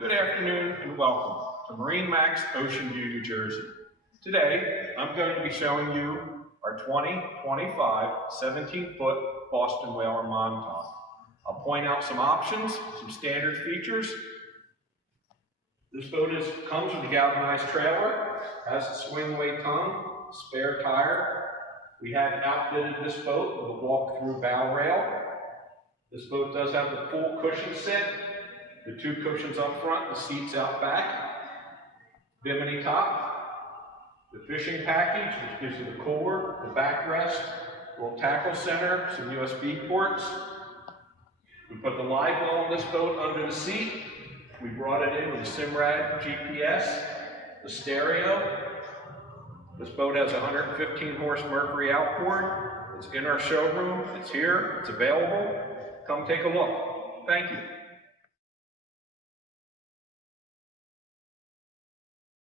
Good afternoon and welcome to MarineMax Ocean View, New Jersey. Today, I'm going to be showing you our 2025 17-foot Boston Whaler Montauk. I'll point out some options, some standard features. This boat comes with a galvanized trailer, has a swing-away tongue, spare tire. We have outfitted this boat with a walk-through bow rail. This boat does have the full cushion set. The two cushions up front, the seats out back, bimini top, the fishing package, which gives you the cooler, the backrest, a little tackle center, some USB ports. We put the live well on this boat under the seat. We brought it in with a Simrad GPS, the stereo. This boat has a 115 horse Mercury outboard. It's in our showroom. It's here. It's available. Come take a look. Thank you.